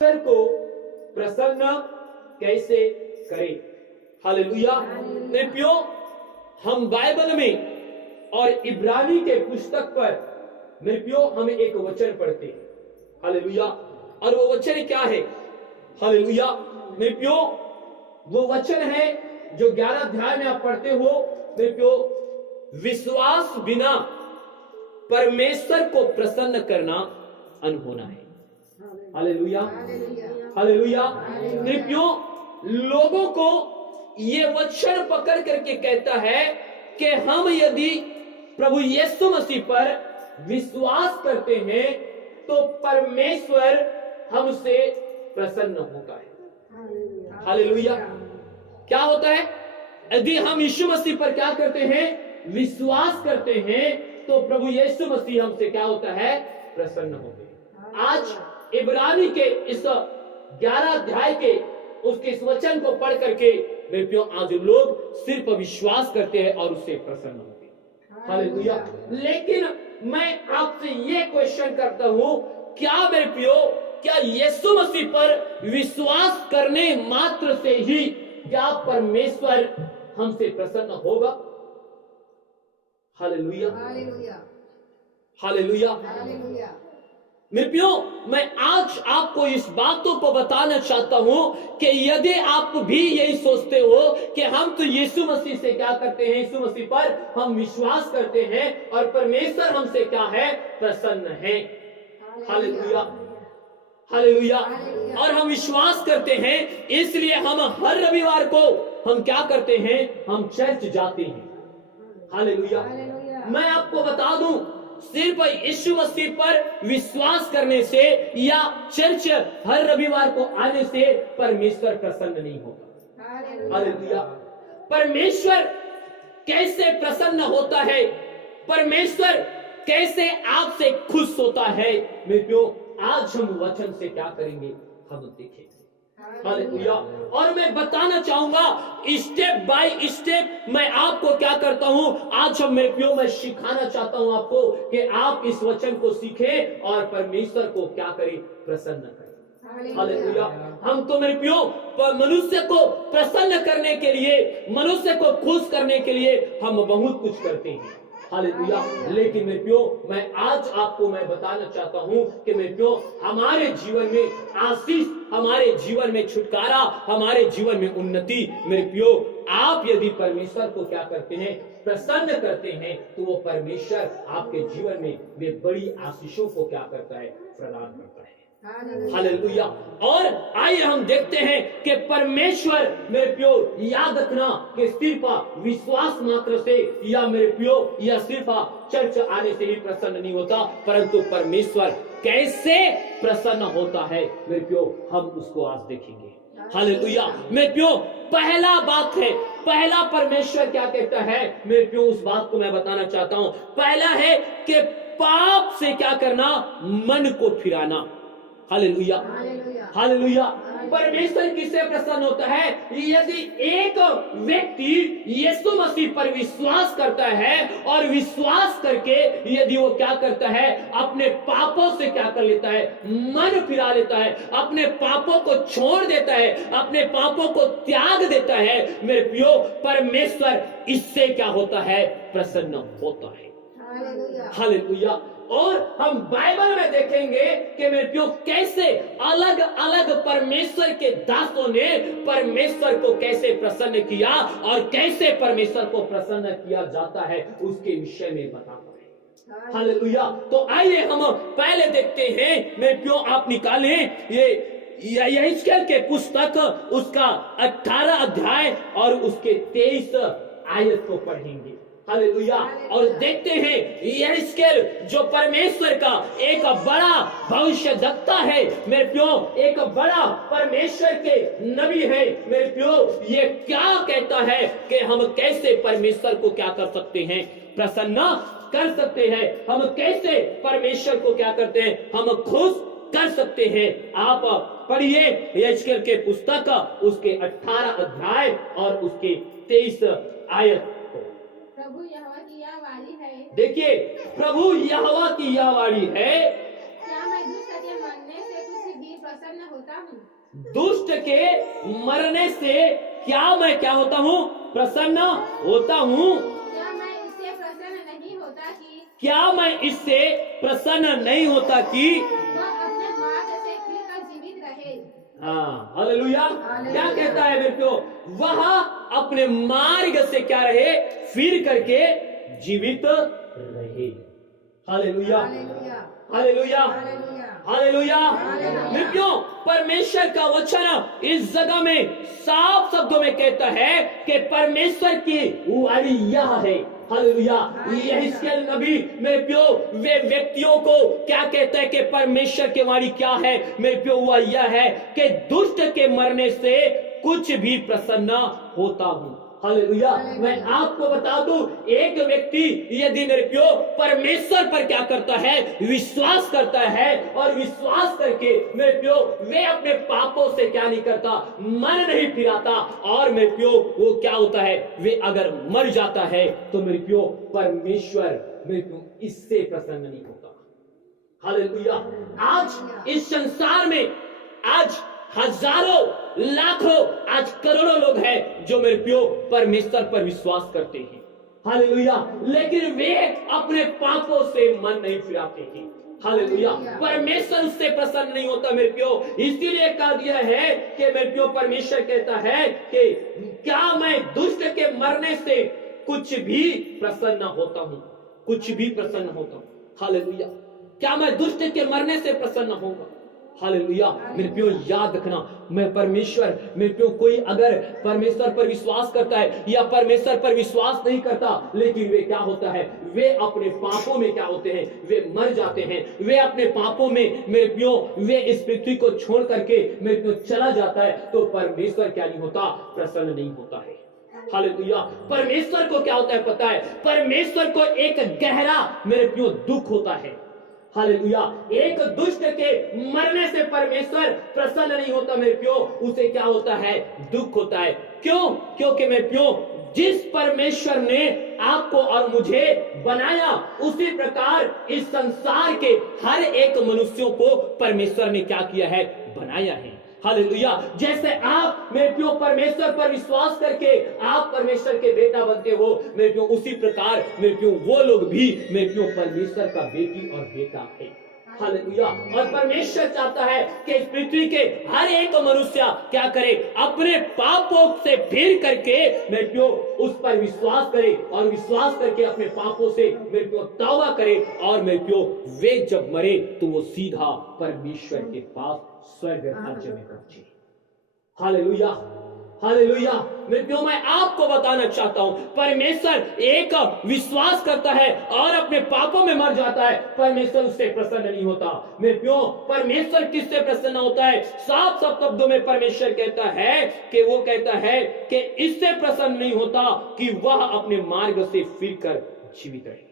परमेश्वर को प्रसन्न कैसे करें। हालेलुया। प्रियो, हम बाइबल में और इब्रानी के पुस्तक पर मेरे प्रियो हम एक वचन पढ़ते हैं। हालेलुया। और वो वचन क्या है? हालेलुया। मेरे प्रियो, वो वचन है जो 11 अध्याय में आप पढ़ते हो। मेरे प्रियो, विश्वास बिना परमेश्वर को प्रसन्न करना अनहोना है। Hallelujah, hallelujah. प्रियो, लोगों को ये वचन पकड़ करके कहता है कि हम यदि प्रभु यीशु मसीह पर विश्वास करते हैं तो परमेश्वर हमसे प्रसन्न होता है। हालेलुया। क्या होता है? यदि हम यीशु मसीह पर क्या करते हैं? विश्वास करते हैं तो प्रभु यीशु मसीह हमसे क्या होता है? प्रसन्न होते हैं। आज इब्रानी के इस 11 अध्याय के उसके इस वचन को पढ़ करके मेरे प्रियो, आज लोग सिर्फ विश्वास करते हैं और उससे प्रसन्न होते हैं। हालेलुया। लेकिन मैं आपसे ये क्वेश्चन करता हूं, क्या मेरे प्रियो, क्या यीशु मसीह पर विश्वास करने मात्र से ही क्या परमेश्वर हमसे प्रसन्न होगा? Hallelujah, hallelujah. मेरे प्रियो, मैं आज आपको इस बातों को बताना चाहता हूं कि यदि आप भी यही सोचते हो कि हम तो यीशु मसीह से क्या करते हैं, यीशु मसीह पर हम विश्वास करते हैं और परमेश्वर हमसे क्या है? प्रसन्न है। Hallelujah, hallelujah. और हम विश्वास करते हैं, इसलिए हम हर रविवार को हम क्या करते हैं? हम चर्च जाते हैं। हालेलुया। मैं आपको बता दूं, सिर्फ यीशु मसीह पर विश्वास करने से या चर्च हर रविवार को आने से परमेश्वर प्रसन्न नहीं होगा। हालेलुया। परमेश्वर कैसे प्रसन्न होता है? परमेश्वर कैसे आपसे खुश होता है? मेरे प्रियो, आज हम वचन से क्या करेंगे? हम देखेंगे। हालेलुया। और मैं बताना चाहूंगा स्टेप बाय स्टेप मैं आपको क्या करता हूं, आज हम मेरे प्रियो मैं सिखाना चाहता हूं आपको कि आप इस वचन को सीखें और परमेश्वर को क्या करें? प्रसन्न करें। हालेलुया। हम तो मेरे प्रियो मनुष्य को प्रसन्न करने के लिए, मनुष्य को खुश करने के लिए हम बहुत कुछ करते हैं। हालेलुया। लेकिन मेरे प्रियो, मैं आज आपको मैं बताना चाहता हूं कि मेरे प्रियो, हमारे जीवन में आशीष, हमारे जीवन में छुटकारा, हमारे जीवन में उन्नति, मेरे प्रियो, आप यदि परमेश्वर को क्या करते हैं? प्रसन्न करते हैं, तो वो परमेश्वर आपके जीवन में वे बड़ी आशीषों को क्या करता है? प्रदान करता है। हालेलुया। और आइए हम देखते हैं कि परमेश्वर मेरे प्रियो, याद रखना कि सिर्फ विश्वास मात्र से या मेरे प्रियो या सिर्फ चर्च आने से ही प्रसन्न नहीं होता, परंतु परमेश्वर कैसे प्रसन्न होता है मेरे प्रियो, हम उसको आज देखेंगे। हालेलुया। मेरे प्रियो, पहला बात है, पहला परमेश्वर क्या कहता है मेरे प्रियो, उस बात को मैं बताना चाहता हूं। पहला है कि पाप से क्या करना? मन को फिराना। Hallelujah, hallelujah. परमेश्वर किससे प्रसन्न होता है? यदि एक व्यक्ति यीशु मसीह पर विश्वास करता है और विश्वास करके यदि वो क्या करता है? अपने पापों से क्या कर लेता है? मन फिरा लेता है, अपने पापों को छोड़ देता है, अपने पापों को त्याग देता है, मेरे प्रियो, परमेश्वर इससे क्या होता है? प्रसन्न होता है। हालेलुया। और हम बाइबल में देखेंगे कि मेरे प्रियो, कैसे अलग अलग परमेश्वर के दासों ने परमेश्वर को कैसे प्रसन्न किया और कैसे परमेश्वर को प्रसन्न किया जाता है, उसके विषय में बताता है। हालेलुया। तो आइए हम पहले देखते हैं मेरे प्रियो, आप निकालें ये यहेजकेल के पुस्तक उसका 18 अध्याय और उसके 23 आयत को पढ़ेंगे। हालेलुया। और देखते हैं यहेजकेल जो परमेश्वर का एक बड़ा भविष्यद्वक्ता है मेरे प्रियो, एक बड़ा परमेश्वर के नबी है मेरे प्रियो, ये क्या कहता है कि हम कैसे परमेश्वर को क्या कर सकते हैं? प्रसन्न कर सकते हैं। हम कैसे परमेश्वर को क्या करते हैं? हम खुश कर सकते हैं। आप पढ़िए यहेजकेल के पुस्तक उसके 18 अध्याय और उसके 23 आयत। प्रभु यहोवा की यह वाणी है। देखिए, प्रभु यहोवा की यह वाणी है। क्या मैं दुष्ट के मरने से कुछ भी प्रसन्न होता हूँ। दुष्ट के मरने से क्या मैं क्या होता हूँ? प्रसन्न होता हूँ। क्या मैं इससे प्रसन्न नहीं होता कि क्या मैं इससे प्रसन्न नहीं होता कि वह अपने मार्ग से फिरकर जीवित रहे। हाँ, हालेलुया। क्या कहता है मेरे को? वह अपने मार्ग से क्या रहे? फिर करके जीवित रहे। Hallelujah, hallelujah, hallelujah. मित्रों, परमेश्वर का वचन इस जगह में साफ शब्दों में कहता है कि परमेश्वर की वाणी यह है। हालेलुया। यहिस्केल नबी मेरे प्यो वे व्यक्तियों को क्या कहता है कि परमेश्वर की वाणी क्या है मेरे प्यो? वह यह है कि दुष्ट के मरने से कुछ भी प्रसन्न होता हूं। हालेलुया। मैं आपको बता दूं, एक व्यक्ति यदि मेरे प्यो परमेश्वर पर क्या करता है? विश्वास करता है, और विश्वास करके मेरे प्यो वे अपने पापों से क्या नहीं करता? मन नहीं फिराता, और मेरे प्यो वो क्या होता है? वे अगर मर जाता है तो मेरे प्यो परमेश्वर मेरे प्यो इससे प्रसन्न नहीं होता। हालेलुया। आज इस संसार में आज हजारों लाखों आज करोड़ों लोग हैं जो मेरे प्यो परमेश्वर पर विश्वास करते हैं। हालेलुया। लेकिन वे अपने पापों से मन नहीं फिराते हैं। हालेलुया। परमेश्वर उससे प्रसन्न नहीं होता मेरे प्यो। इसीलिए कहा दिया है कि मेरे प्यो परमेश्वर कहता है कि क्या मैं दुष्ट के मरने से कुछ भी प्रसन्न होता हूं? कुछ भी प्रसन्न होता हूं। हालेलुया। क्या मैं दुष्ट के मरने से प्रसन्न होऊंगा? हालेलुया। मेरे प्यो याद रखना, मैं परमेश्वर मेरे प्यो कोई अगर परमेश्वर पर विश्वास करता है या परमेश्वर पर विश्वास नहीं करता, लेकिन वे क्या होता है? वे अपने पापों में क्या होते हैं? वे मर जाते हैं। वे अपने पापों में मेरे प्यो वे इस पृथ्वी को छोड़ करके मेरे प्यो चला जाता है, तो परमेश्वर क्या नहीं होता? प्रसन्न नहीं होता है। हालेलुया। परमेश्वर को क्या होता है पता है? परमेश्वर को एक गहरा मेरे प्यो दुख होता है। हालेलुया। एक दुष्ट के मरने से परमेश्वर प्रसन्न नहीं होता मेरे प्यो, उसे क्या होता है? दुख होता है। क्यों? क्योंकि मेरे प्यो जिस परमेश्वर ने आपको और मुझे बनाया, उसी प्रकार इस संसार के हर एक मनुष्यों को परमेश्वर ने क्या किया है? बनाया है। हालेलुया। जैसे आप मेरे प्यो परमेश्वर पर विश्वास करके आप परमेश्वर के बेटा बनते हो मेरे प्यो, उसी प्रकार मेरे प्यो वो लोग भी मेरे प्यो परमेश्वर का बेटी और बेटा है। हालेलुया। और परमेश्वर चाहता है कि इस पृथ्वी के हर एक मनुष्य क्या करे? अपने पापों से फिर करके मेरे प्यो उस पर विश्वास करे, और विश्वास करके अपने पापों से मेरे प्यो तौबा करे, और मेरे प्यो वे जब मरे तो वो सीधा परमेश्वर के पास स्वर्ग राज्य में पहुंचे। Hallelujah, hallelujah. मेरे प्यो मैं आपको बताना चाहता हूं, परमेश्वर एक विश्वास करता है और अपने पापों में मर जाता है, परमेश्वर उससे प्रसन्न नहीं होता। मेरे प्यो परमेश्वर किससे प्रसन्न होता है? साफ साफ शब्दों में परमेश्वर कहता है कि वो कहता है कि इससे प्रसन्न नहीं होता कि वह अपने मार्ग से फिरकर जीवित रहे।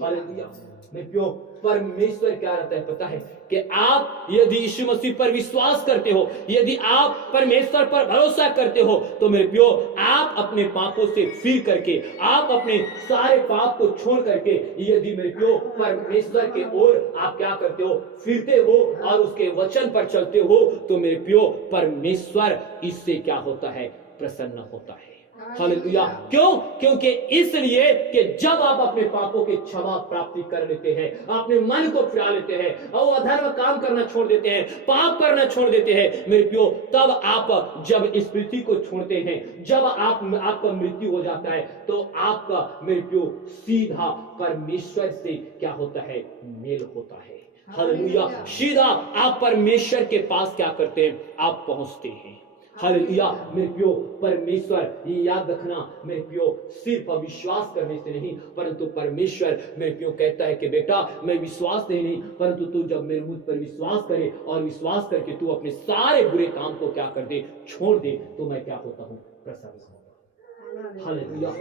हालेलुया। मेरे प्यो परमेश्वर क्या रहता है पता है? कि आप यदि यीशु मसीह पर विश्वास करते हो, यदि आप परमेश्वर पर भरोसा करते हो, तो मेरे प्यो आप अपने पापों से फिर करके, आप अपने सारे पाप को छोड़ करके यदि मेरे प्यो परमेश्वर के ओर आप क्या करते हो? फिरते हो और उसके वचन पर चलते हो, तो मेरे प्यो परमेश्वर इससे क्या होता है? प्रसन्न होता है। हालेलुया। क्यों? क्योंकि इसलिए कि जब आप अपने पापों की क्षमा प्राप्ति कर लेते हैं, अपने मन को फिरा लेते हैं और वो अधर्म काम करना छोड़ देते हैं, पाप करना छोड़ देते हैं मेरे प्यो, तब आप जब इस पृथ्वी को छोड़ते हैं, जब आपका मृत्यु हो जाता है, तो आपका मेरे प्यो सीधा परमेश्वर से क्या होता है? मेल होता है। हालेलुया। सीधा आप परमेश्वर के पास क्या करते हैं? आप पहुंचते हैं। हालेलुया। मेरे प्यो परमेश्वर ये याद रखना मेरे प्यो, सिर्फ विश्वास करने से नहीं, परंतु परमेश्वर मेरे प्यो कहता है कि बेटा मैं विश्वास नहीं, परंतु तू जब मेरे मुझ पर विश्वास करे और विश्वास करके तू अपने सारे बुरे काम को क्या कर दे? छोड़ दे, तो मैं क्या होता हूँ? प्रसन्न होता। Hallelujah,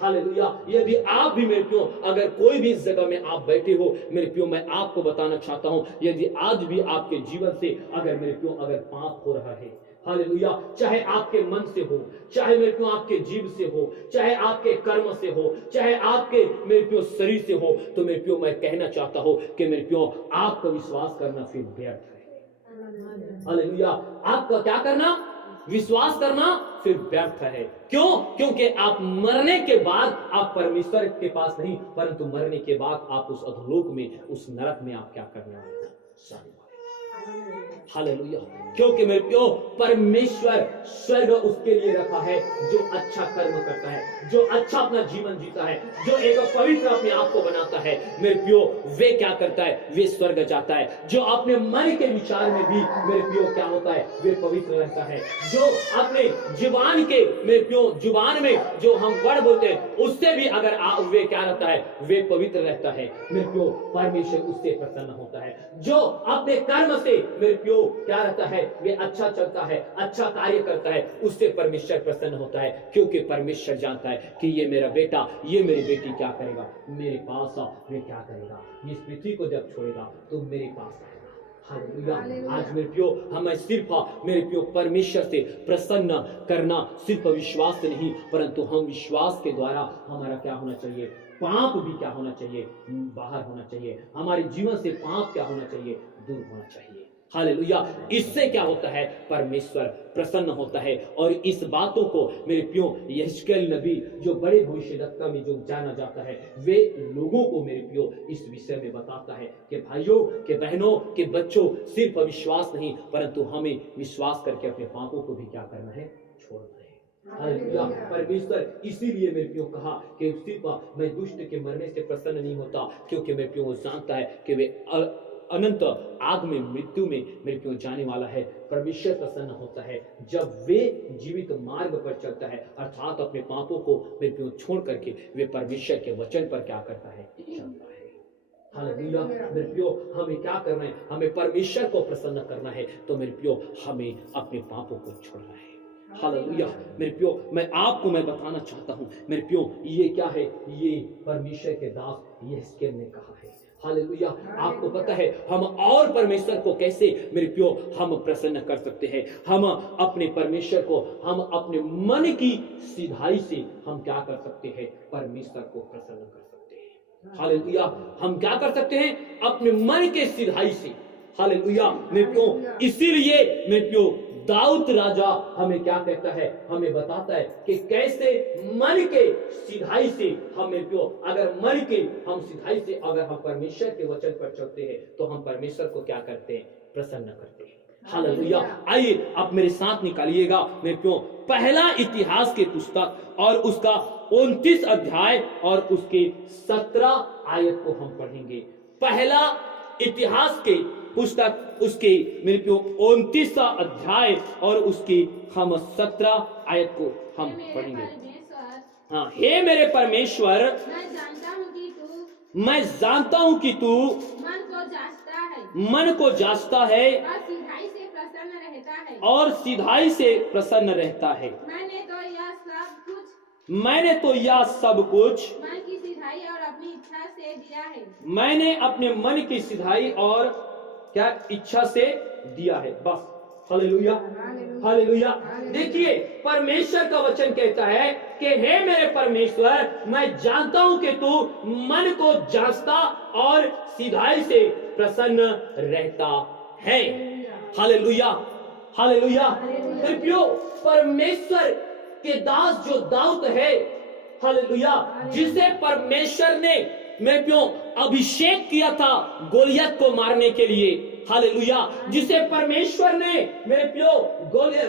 hallelujah. यदि आप भी मेरे प्यो अगर कोई भी इस जगह में आप बैठे हो मेरे प्यो, मैं आपको बताना चाहता हूं, यदि आज भी आपके जीवन से अगर मेरे प्यो अगर पाप हो रहा है, हालेलुया, चाहे आपके मन से हो, चाहे मेरे प्यो आपके जीव से हो, चाहे आपके कर्म से हो, चाहे आपके मेरे प्यो शरीर से हो, तो मेरे प्यो मैं कहना चाहता हूं कि मेरे प्यो आपका विश्वास करना फिर व्यर्थ है। हालेलुया। आपका क्या करना, विश्वास करना फिर व्यर्थ है। क्यों? क्योंकि आप मरने के बाद आप परमेश्वर के पास नहीं, परंतु मरने के बाद आप उस अधोलोक में, उस नरक में आप क्या करने वाले हैं, जाने वाले हैं। हालेलुया। क्योंकि मेरे प्रियो, परमेश्वर स्वर्ग उसके लिए रखा है जो अच्छा कर्म करता है, जो अच्छा अपना जीवन जीता है, जो एक पवित्र अपने आप को बनाता है। मेरे प्रियो, वे क्या करता है, वे स्वर्ग जाता है। जो अपने मन के विचार में भी मेरे प्रियो क्या होता है, वे पवित्र रहता है। जो अपने जुबान के, मेरे प्रियो, जुबान में जो हम वर्ड बोलते हैं उससे भी अगर वे क्या रहता है, वे पवित्र रहता है। मेरे प्रियो, परमेश्वर उससे प्रसन्न होता है। जो अपने कर्म से मेरे प्रियो क्या रहता है, वे अच्छा चलता है, अच्छा कार्य करता है, उससे परमेश्वर प्रसन्न होता है। क्योंकि परमेश्वर जानता है कि ये मेरा बेटा, ये मेरी बेटी क्या करेगा, मेरे पास वे क्या करेगा, इस पृथ्वी को जब छोड़ेगा तो मेरे पास आएगा। हालेलुया। आज मेरे प्रियो, हमें सिर्फ मेरे प्रियो परमेश्वर से प्रसन्न करना सिर्फ विश्वास से नहीं, परंतु हम विश्वास के द्वारा हमारा क्या होना चाहिए, पाप भी क्या होना चाहिए, बाहर होना चाहिए। हमारे जीवन से पाप क्या होना चाहिए, दूर होना चाहिए। हालेलुया। इससे क्या होता है, परमेश्वर प्रसन्न होता है। और इस बातों को मेरे प्रियो यहेजकेल नबी, जो बड़े भविष्यद्वक्ता में जो जाना जाता है, वे लोगों को मेरे प्रियो इस विषय में बताता है कि भाइयों, के बहनों, के बच्चों, सिर्फ विश्वास नहीं, परंतु हमें विश्वास करके अपने पापों को भी क्या करना है, छोड़ना है। हालेलुया। परमेश्वर इसीलिए मेरे प्रियो कहा कि सिर्फ मैं दुष्ट के मरने से प्रसन्न नहीं होता, क्योंकि मेरे प्रियो जानता है कि वे अनंत आग में, मृत्यु में मेरे प्रियो जाने वाला है। परमेश्वर प्रसन्न होता है जब वे जीवित मार्ग पर चलता है, अर्थात अपने पापों को मेरे प्रियो छोड़ करके वे परमेश्वर के वचन पर क्या करता है, चलता है। हालेलुया। मेरे प्रियो, हमें क्या करना है, हमें परमेश्वर को प्रसन्न करना है, तो मेरे प्रियो हमें अपने पापों को छोड़ना है। हालेलुया। मेरे प्रियो, मैं बताना चाहता हूं मेरे प्रियो, ये क्या है, ये परमेश्वर के दास यहेजकेल ने कहा है। हालेलुया। आपको पता है हम और परमेश्वर को कैसे मेरे प्रियो हम प्रसन्न कर सकते हैं। हम अपने परमेश्वर को, हम अपने मन की सीधाई से हम क्या कर सकते हैं, परमेश्वर को प्रसन्न कर सकते हैं। हालेलुया। हम क्या कर सकते हैं, अपने मन के सीधाई से। हालेलुया। मेरे प्रियो, इसीलिए मेरे प्रियो दाऊद राजा हमें क्या कहता है, हमें बताता है कि कैसे मन के सीधाई से हमें क्यों, अगर मन के हम सीधाई से अगर हम परमेश्वर के वचन पर चलते हैं तो हम परमेश्वर को क्या करते हैं, प्रसन्न करते हैं। हालेलुया। आइए आप मेरे साथ निकालिएगा मेरे क्यों, पहला इतिहास के पुस्तक और उसका 29 अध्याय और उसके 17 आयत को हम पढ़ेंगे। पहला इतिहास के पुस्तक उसके मेरे प्यो 29 अध्याय और उसकी हम 17 आयत को हम पढ़ेंगे। हाँ, हे मेरे परमेश्वर, मैं जानता हूँ कि तू मन को जांचता है और सीधाई से प्रसन्न रहता है। मैंने तो यह सब कुछ मन की सिधाई और अपनी इच्छा से दिया है। मैंने अपने मन की सिधाई और क्या इच्छा से दिया है, बस। हालेलुया। हालेलुया। देखिए, परमेश्वर का वचन कहता है कि हे मेरे परमेश्वर, मैं जानता हूं कि तू मन को जांचता और सिधाई से प्रसन्न रहता है। हालेलुया। हालेलुया। प्रियो, परमेश्वर के दास जो दाऊद है, हालेलुया, जिसे परमेश्वर ने मेरे प्यो अभिषेक किया था गोलियत को मारने के लिए। हालेलुया। जिसे परमेश्वर ने मेरे प्यो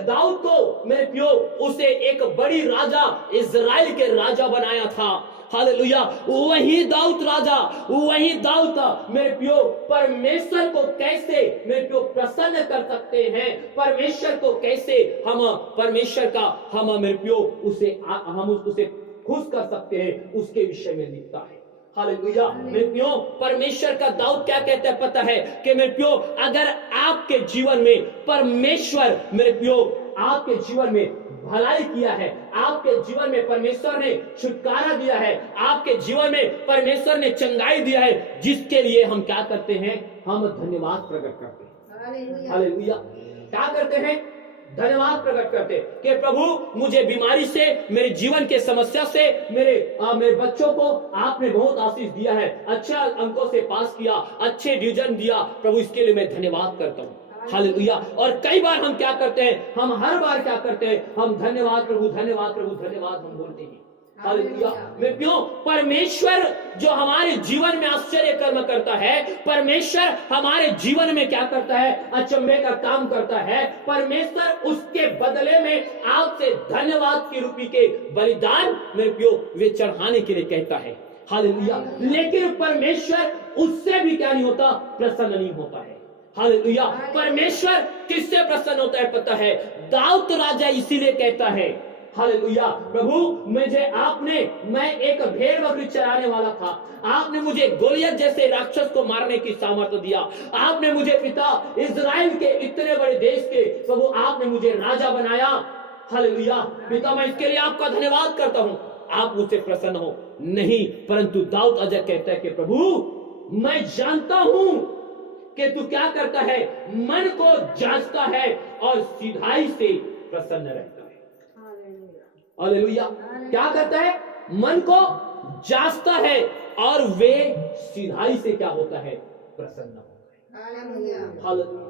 दाऊद को मेरे प्यो उसे एक बड़ी राजा, इजराइल के राजा बनाया था। हालेलुया। वही दाऊद राजा, वही दाऊद मेरे प्यो परमेश्वर को कैसे मेरे प्यो प्रसन्न कर सकते हैं, परमेश्वर को कैसे हम परमेश्वर का हम मेरे प्यो उसे खुश कर सकते हैं, उसके विषय में लिखता है। हालेलुया। मेरे प्यो, परमेश्वर का दाऊद क्या कहता है पता है कि मेरे प्यो, अगर आपके जीवन में परमेश्वर मेरे प्यो आपके जीवन में भलाई किया है, आपके जीवन में परमेश्वर ने छुटकारा दिया है, आपके जीवन में परमेश्वर ने चंगाई दिया है, जिसके लिए हम क्या करते हैं, हम धन्यवाद प्रकट करते हैं। हालेलुया। क्या करते हैं, धन्यवाद प्रकट करते कि प्रभु मुझे बीमारी से, मेरे जीवन के समस्या से, मेरे बच्चों को आपने बहुत आशीष दिया है, अच्छे अंकों से पास किया, अच्छे डिवीजन दिया, प्रभु इसके लिए मैं धन्यवाद करता हूँ। हालेलुया। और कई बार हम क्या करते हैं, हम हर बार क्या करते हैं, हम धन्यवाद प्रभु, धन्यवाद प्रभु, धन्यवाद हम बोलते हैं। हालेलुया। मैं क्यों, परमेश्वर जो हमारे जीवन में आश्चर्य कर्म करता है, परमेश्वर हमारे जीवन में क्या करता है, अचंभे का काम करता है, परमेश्वर उसके बदले में आपसे धन्यवाद के रूपी के बलिदान में क्यों वे चढ़ाने के लिए कहता है। हालेलुया। लेकिन परमेश्वर उससे भी क्या नहीं होता, प्रसन्न नहीं होता है। हालेलुया। परमेश्वर किससे प्रसन्न होता है पता है, दाऊद राजा इसीलिए कहता है, हालेलुया, प्रभु मैं एक भेड़ बकरी चराने वाला था, आपने मुझे गोलियत जैसे राक्षस को मारने की सामर्थ्य दिया, आपने मुझे पिता इजराइल के इतने बड़े देश के प्रभु आपने मुझे राजा बनाया। हालेलुया। पिता मैं इसके लिए आपका धन्यवाद करता हूं, आप मुझसे प्रसन्न हो नहीं, परंतु दाऊद राजा कहता है कि प्रभु मैं जानता हूं कि तू क्या करता है, मन को जांचता है और सीधाई से प्रसन्न रहता है। हालेलुया। क्या करता है, मन को जांचता है और वे सीधाई से क्या होता है, प्रसन्न होता है। हालेलुया।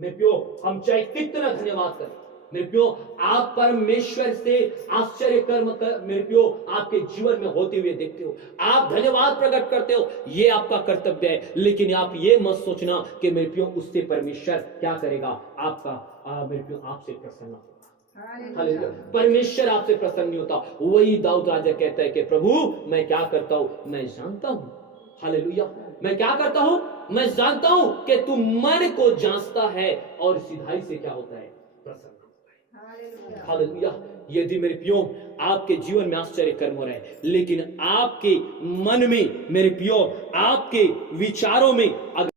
मेरे प्यो, हम चाहे कितना धन्यवाद करें, मेरे प्यो आप परमेश्वर से आश्चर्य कर्म कर मेरे प्यो आपके जीवन में होते हुए देखते हो, आप धन्यवाद प्रकट करते हो, ये आपका कर्तव्य है। लेकिन आप ये मत सोचना कि मेरे प्यो उससे परमेश्वर क्या करेगा, आपका मेरे प्यो आपसे प्रसन्न होगा। हालेलुया। परमेश्वर आपसे प्रसन्न नहीं होता। वही दाऊद राजा कहता है कि प्रभु मैं क्या करता हूं, मैं जानता हूं। हालेलुया। मैं क्या करता हूं, मैं जानता हूं कि तू मन को जांचता है और सिधाई से क्या होता है, प्रसन्न होता है। हालेलुया। यदि मेरे प्यो आपके जीवन में आश्चर्य कर्म हो रहे हैं, लेकिन आपके मन में मेरे प्यो आपके विचारों में अगर